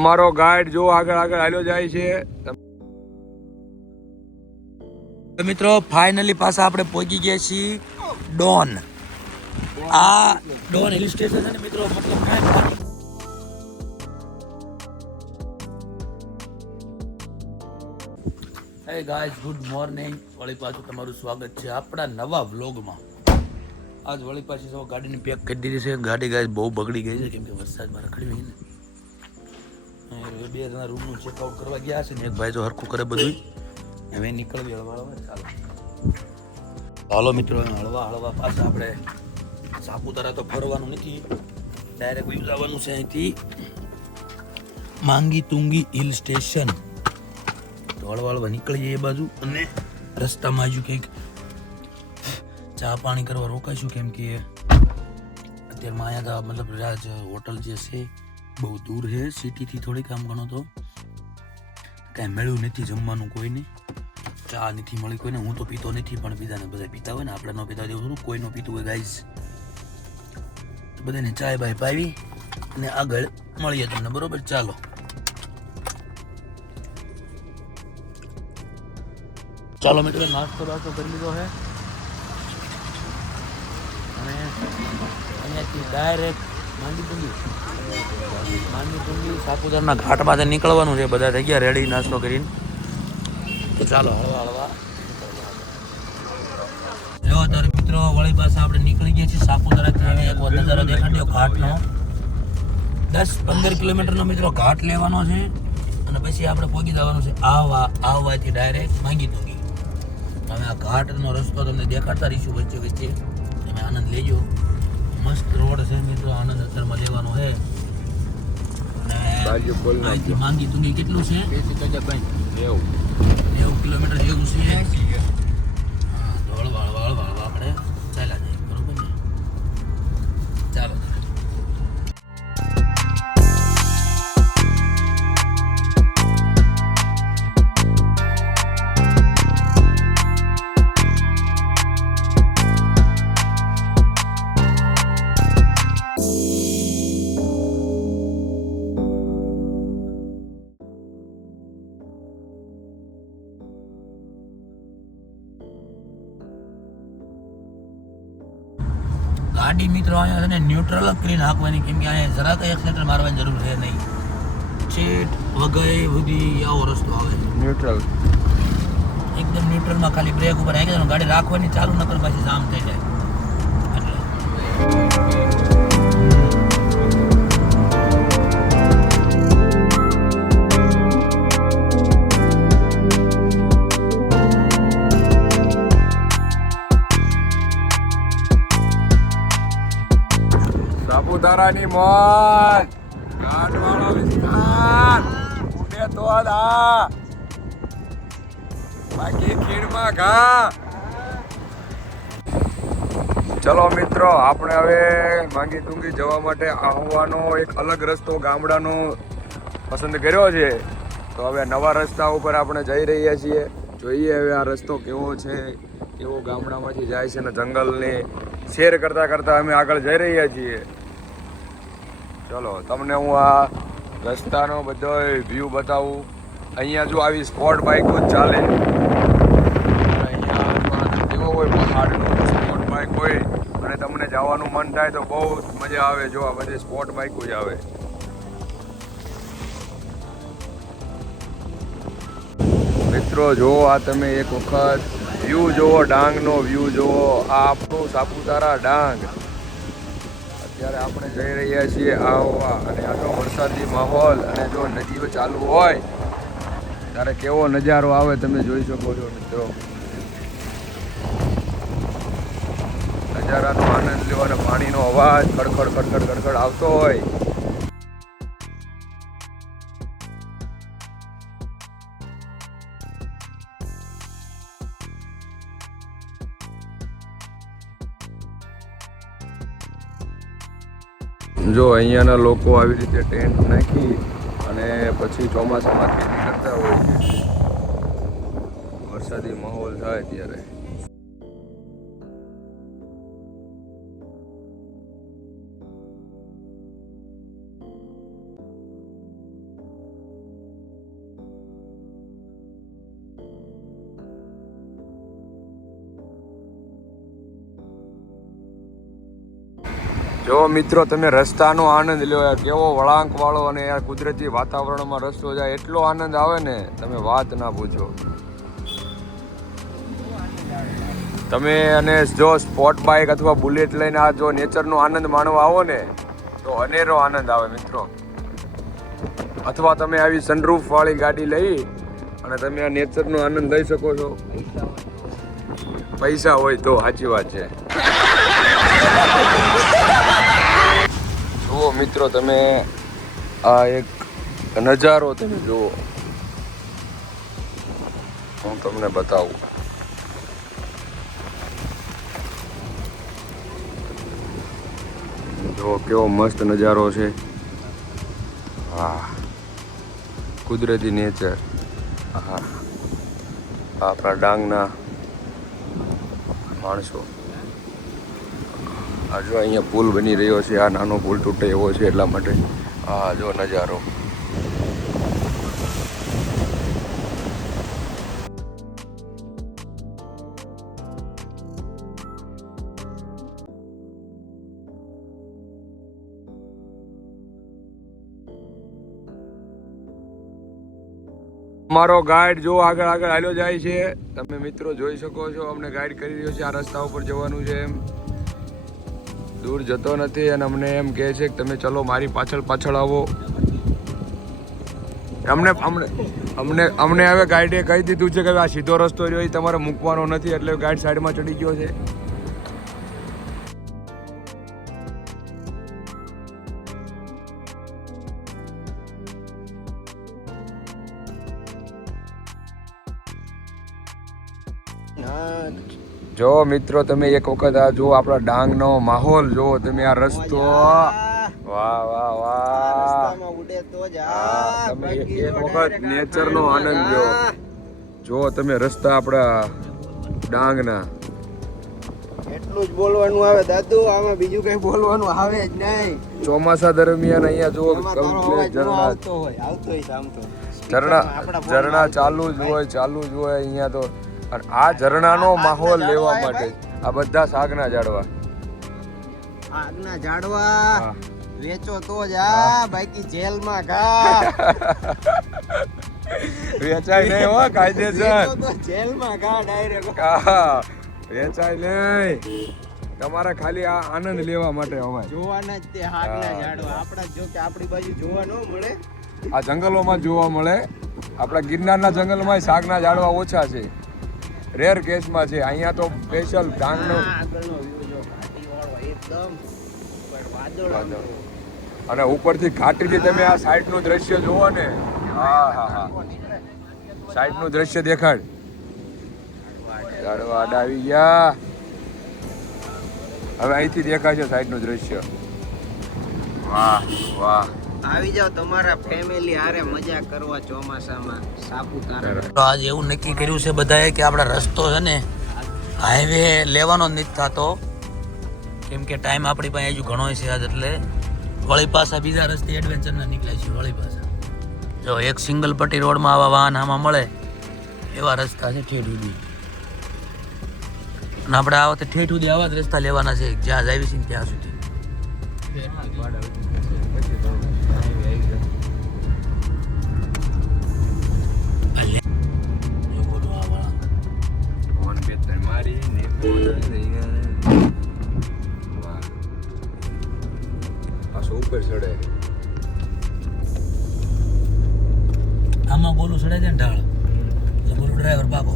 અમારો ગાઈડ જો આગળ આગળ હાલ્યો જાય છે. મિત્રો ફાઇનલી પાછા આપણે પહોંચી ગયા છીએ ડોન. આ ડોન હિલ સ્ટેશન છે ને મિત્રો, મતલબ કાંઈ. Hey guys, good morning. વળી પાછું તમારું સ્વાગત છે આપણા નવા વ્લોગમાં. આજ વળી પાછી સૌ ગાડીની પેક કરી દીધી છે. ગાડી ગાઈઝ બહુ બગડી ગઈ છે કેમ કે વરસાદમાં રખડી ગઈ ને. બે જણા રૂમનું ચેકઆઉટ કરવા ગયા છે ને એક ભાઈ જો હરખું કરે બધું. હવે નીકળવી હળવા હળવા. ચાલો મિત્રો, હળવા હળવા પાછા આપણે સાપુતારા તો ફરવાનું નથી, ડાયરેક્ટ વ્યૂ જવાનું છે અહીંથી માંગી તુંગી હિલ સ્ટેશન. તો હળવા હળવા નીકળી જઈએ એ બાજુ અને રસ્તામાં હજુ કંઈક ચા પાણી કરવા રોકાઈશું કેમ કે અત્યારમાં અહીંયા મતલબ રાજ હોટલ જે છે બહુ દૂર છે સિટીથી થોડીક. આમ ગણો તો કાંઈ મળ્યું નથી જમવાનું કોઈને, ચા નથી મળી કોઈને. હું તો પીતો નથી પણ બીજાને બધા પીતા હોય ને, આપણે ન પીતા જેવું થોડું કોઈ ન પીતું હોય ગાઈઝ. બધાને ચાય બાય પાવી અને આગળ મળીએ તમને, બરોબર? ચાલો. ચાલો મિત્રો, નાસ્તો બાસ્તો કરી લીધો છે અને અહીંયાથી ડાયરેક્ટ માંગી તુંગી સાપુતારાના ઘાટમાંથી નીકળવાનું છે. બધા થઈ ગયા રેડી નાસ્તો કરીને. તો ચાલો હળવા હળવા. જો તારે મિત્રો વળી પાસે આપણે નીકળી ગયા છીએ સાપુતારાથી. હવે એક નજારો દેખાડ્યો ઘાટનો. 10-15 કિલોમીટરનો મિત્રો ઘાટ લેવાનો છે અને પછી આપણે પહોંચી જવાનું છે આવવાથી ડાયરેક્ટ માંગી તુંગી. હવે આ ઘાટનો રસ્તો તમને દેખાડતા રહીશું વચ્ચે વચ્ચે, તમે આનંદ લેજો. મસ્ત રોડ છે મિત્રો, આનંદ અત્યારમાં લેવાનો છે. અહીંથી માંગી તુંગી કેટલું છે? 90 કિલોમીટર જેવું છે. હા, તો હળવા આપણે ચાલ્યા જઈએ, બરોબર ને? ચાલો. ગાડી મિત્રો અહીંયા છે ને ન્યુટ્રલ જ કરીને હાંકવાની કેમ કે અહીંયા જરા કંઈ એક્સિલેટર મારવાની જરૂર છે નહીં. છેટ વગઈ સુધી આવો રસ્તો આવે. ન્યુટ્રલ એકદમ ન્યુટ્રલમાં ખાલી બ્રેક ઉપર આવી જાય, ગાડી રાખવાની ચાલુ ન કર પછી જામ થઈ જાય. સાપુતારાની મોજ, ઘાટવાળો વિસ્તાર, ઉડે તો બાકી ખીણમાં ઘા. ચલો મિત્રો, આપણે હવે માંગી તુંગી જવા માટે આવવાનો એક અલગ રસ્તો ગામડાનો પસંદ કર્યો છે. તો હવે નવા રસ્તા ઉપર આપણે જઈ રહ્યા છીએ. જોઈએ હવે આ રસ્તો કેવો છે, કેવો ગામડામાંથી જાય છે ને જંગલની શેર કરતા કરતા અમે આગળ જઈ રહ્યા છીએ. ચલો તમને હું આ રસ્તાનો બધો વ્યૂ બતાવું. અહીંયા જો આવી સ્પોર્ટ બાઇકો જ ચાલે. અહીંયા કેવો હોય પહાડનો સ્પોર્ટ બાઇક હોય અને તમને જવાનું મન થાય તો બહુ મજા આવે. જો આ બધી સ્પોર્ટ બાઇકો જ આવે. મિત્રો જો આ તમે એક વખત વ્યૂ જુઓ, ડાંગનો વ્યૂ જુઓ. આ આપણું સાપુતારા ડાંગ. ત્યારે આપણે જઈ રહ્યા છીએ આવવા અને આ તો વરસાદી માહોલ અને જો નદીઓ ચાલુ હોય ત્યારે કેવો નજારો આવે તમે જોઈ શકો છો મિત્રો. નજારાનો આનંદ લ્યો અને પાણીનો અવાજ ખડખડ ખડખડ ખડખડ આવતો હોય. જો અહીંયાના લોકો આવી રીતે ટેન્ટ નાખી અને પછી ચોમાસામાં ખેતી કરતા હોય છે. વરસાદી માહોલ થાય ત્યારે જો મિત્રો તમે રસ્તાનો આનંદ લ્યો યાર, કેવો વળાંક વાળો અને યાર કુદરતી વાતાવરણમાં રસ્તો જાય, એટલો આનંદ આવે ને તમે વાત ના પૂછો. તમે અને જો સ્પોર્ટ બાઇક અથવા બુલેટ લઈને આ જો નેચરનો આનંદ માણવા આવો ને તો અનેરો આનંદ આવે મિત્રો. અથવા તમે આવી સનરૂફ વાળી ગાડી લઈ અને તમે આ નેચરનો આનંદ લઈ શકો છો. પૈસા હોય તો, સાચી વાત છે. જુઓ મિત્રો તમે આ એક નજારો તમે જુઓ, હું તમને બતાવું. જો કેવો મસ્ત નજારો છે. વાહ, કુદરતી નેચર. હા, આપણા ડાંગના માણસો. આ જો અહીંયા પુલ બની રહ્યો છે, આ નાનો પુલ તૂટે એવો છે એટલા માટે. હા જો નજારો. અમારો ગાઈડ જો આગળ હાલ્યો જાય છે, તમે મિત્રો જોઈ શકો છો. અમને ગાઈડ કરી રહ્યો છે, આ રસ્તા ઉપર જવાનું છે, એમ દૂર જતો નથી. અને અમને એમ કહે છે કે તમે ચલો મારી પાછળ આવો. અમને હવે ગાઈડે કહી દીધું છે કે આ સીધો રસ્તો રહ્યો એ તમારે મૂકવાનો નથી, એટલે ગાઈડ સાઈડમાં ચડી ગયો છે. જો મિત્રો તમે એક વખત આ જો આપણા ડાંગનો માહોલ જો તમે, આ રસ્તો. વાહ વાહ વાહ, તમે એક વખત નેચરનો આનંદ લો. જો તમે રસ્તા આપણા ડાંગના. એટલું જ બોલવાનું આવે દાદુ, આમાં બીજું કઈ બોલવાનું આવે જ નહીં. ચોમાસા દરમિયાન અહીંયા જો ઝરણા ચાલુ જ હોય અહીંયા તો. અને આ ઝરણાનો માહોલ લેવા માટે આ બધા શાકના ઝાડવા વેચો તો જ આ, બાકી જેલમાં ઘા. વેચાય નહીં હો, કાયદેસર જેલમાં ઘા ડાયરેક્ટ. વેચાય નહીં, તમારે ખાલી આ આનંદ લેવા માટે હવે જોવાના જ તે શાકના ઝાડવા. આપણા જો કે આપણી બાજુ જોવા ન મળે, આ જંગલોમાં જોવા મળે. આપણા ગિરનારના જંગલમાં શાકના ઝાડવા ઓછા છે, રેર કેસમાં છે. અહીંયા તો સ્પેશિયલ ડાંગનો અને ઉપરથી ઘાટીથી તમે આ સાઈડનું દ્રશ્ય જુઓ ને. હા હા હા, સાઈડનું દ્રશ્ય દેખાડ. ઝાડવા આડા આવી ગયા. હવે અહીંથી દેખાય છે સાઈડનું દ્રશ્ય. વાહ વાહ. આવી જાવ તમારા ફેમિલી હારે મજા કરવા ચોમાસામાં સાપુતારા. તો આજે એવું નક્કી કર્યું છે બધાએ કે આપણા રસ્તો છે ને હાઈવે લેવાનો જ નથી થતો, કેમ કે ટાઈમ આપણી પાસે હજુ ઘણો છે આજ. એટલે વળી પાછા બીજા રસ્તે એડવેન્ચરના નીકળ્યા છે. વળી પાછા જો એક સિંગલ પટ્ટી રોડમાં આવા વાહન આમાં મળે એવા રસ્તા છે ઠેઠ સુધી. અને આપણે આ વખતે ઠેઠ સુધી આવા જ રસ્તા લેવાના છે, જ્યાં જ આવી છે ત્યાં સુધી. ઉપર ચડે આમાં બોલું ચડે છે ને ઢાળ, બોલું ડ્રાઈવર પાકો.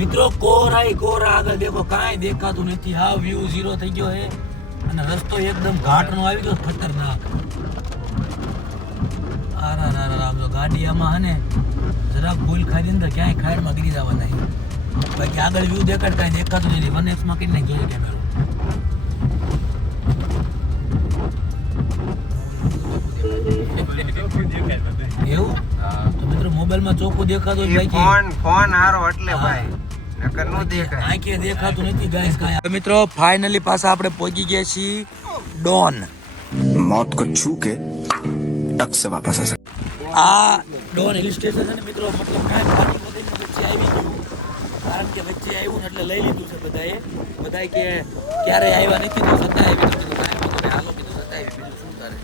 મિત્રો કોરાઈ કોરા આગળ દેખો, કાંઈ દેખાતું નથી. હા, વ્યૂ ઝીરો થઈ ગયો છે અને રસ્તો એકદમ ઘાટનો આવી ગયો, ખતરનાક. આમ તો ગાડી આમાં હે ને જરાક ભૂલ ખાઈ અંદર ક્યાંય ખાડમાં ગીરી જવા નહીં. બાકી આગળ વ્યૂ દેખાડ કાંઈ દેખાતું નથી. 1x માં કરી નાખી જોઈએ કેમેરો. એવું તો મિત્રો મોબાઈલમાં ચોખ્ખું દેખાતું હોય ઈ બાકી ફોન હારો એટલે ભાઈ નકર નો દેખાય. આંખે દેખાતું નથી ગાઈસ કાંઈ. તો મિત્રો ફાઇનલી પાછા આપણે પહોંચી ગયા છીએ ડોન. मौत को छू के टक से वापस आ सकते. આ ડોન હિલ સ્ટેશન છે ને મિત્રો મતલબ કાંઈ પાર્ટી બધાની વચ્ચે આવી ગયું કારણ કે વચ્ચે આવ્યું ને એટલે લઈ લીધું છે બધાએ કે ક્યારેય આવ્યા નથી તો છતાંય આવી કીધું કાંઈ વાંધો નહીં હાલો કીધું છતાંય આવી બીજું શું કરે.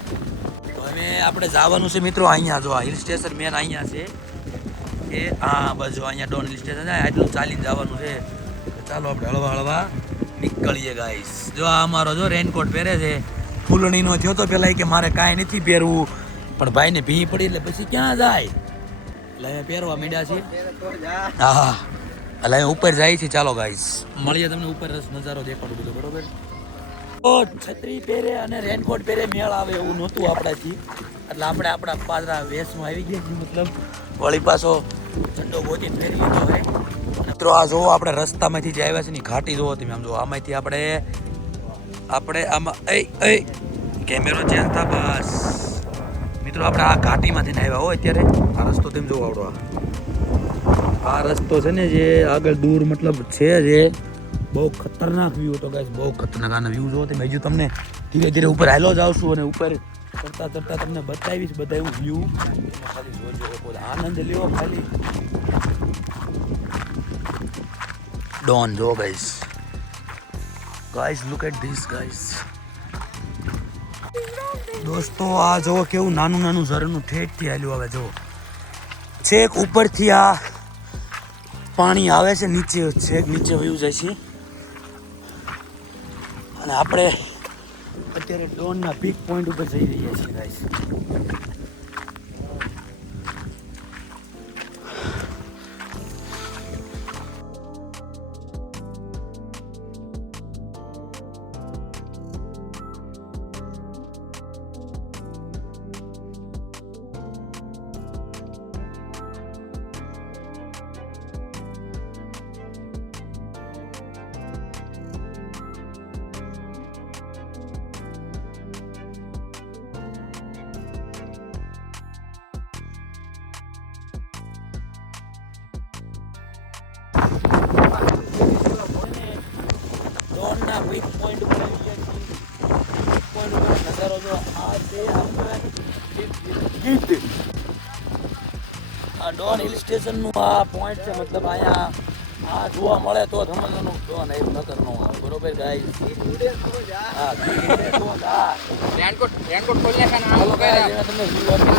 તો હવે આપણે જવાનું છે મિત્રો અહીંયા જો આ હિલ સ્ટેશન મેન અહીંયા છે એ હા બસ જો અહીંયા ડોન હિલ સ્ટેશન છે આટલું ચાલીને જવાનું છે તો ચાલો આપણે હળવા હળવા નીકળીએ ગાઈસ. જો આ અમારો જો રેનકોટ પહેરે છે ફૂલણીનો થયો તો પેલા કે મારે કાંઈ નથી પહેરવું પણ ભાઈને ભી પડી એટલે પછી ક્યાં જાય એટલે હવે પહેરવા માંડ્યા છે. હા એટલે હવે ઉપર જાય છે. ચાલો ગાઈસ મળીએ તમને ઉપર નજારો દેખાડું બધો બરોબર. તો છત્રી પહેરે અને રેનકોટ પહેરે મેળ આવે એવું નહોતું આપણાથી એટલે આપણે આપણા પાદરા વેશમાં આવી ગયા છીએ મતલબ વળી પાછો ઝંડો ગોતી ફેરી લીધો હોય. મિત્રો આ જોવો આપણે રસ્તામાંથી જે આવ્યા છે ને ઘાટી જોવો તમે આમ જો આમાંથી આપણે આમાં એ કેમેરો ચેન્જ થા બસ. મિત્રો આપણે આ ઘાટીમાંથી ને આવ્યા હોય અત્યારે આ રસ્તો તેમ જોવો આવડો આ રસ્તો છે ને જે આગળ દૂર મતલબ છે જે બહુ ખતરનાક વ્યૂ હતો ગાઈસ બહુ ખતરનાક. આના વ્યૂ જોવો તમે હજુ તમને ધીરે ધીરે ઉપર હાલો જ આવશું અને ઉપર ચડતા ચડતા તમને બતાવીશ બધા એવું વ્યૂ ખાલી જોજો આનંદ લ્યો ખાલી. ડોન જો guys look at this guys. દોસ્તો આ જો કેવું નાનું નાનું ઝરણું ઠેઠથી હાલ્યું આવે જો છેક ઉપરથી આ પાણી આવે છે નીચે છેક નીચે વયું જાય છે અને આપણે અત્યારે ડોનના પીક પોઈન્ટ ઉપર જઈ રહ્યા છીએ ગાઈસ. ડોનના પીક પોઈન્ટ ઉપર આવી ગયા છીએ. પીક પોઈન્ટ ઉપર નજારો જો આ છે આ ડોન હિલ સ્ટેશનનું આ પોઈન્ટ છે મતલબ અહીંયા આ જોવા મળે તો સમજવાનું ડોન એ નગર નો આવે બરોબર ગાઈસ. હા રેનકોટ ખોલી નાખા તમને વ્યૂ આપી.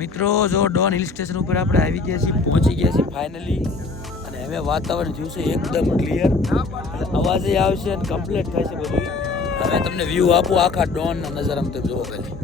મિત્રો જો ડોન હિલ સ્ટેશન ઉપર આપણે આવી ગયા છીએ પહોંચી ગયા છીએ ફાઇનલી અને હવે વાતાવરણ થયું છે એકદમ ક્લિયર અવાજ આવશે અને કમ્પ્લીટ થાય છે બધું. હવે તમને વ્યૂ આપું આખા ડોનનો નજારા તમે જોવો ખાલી.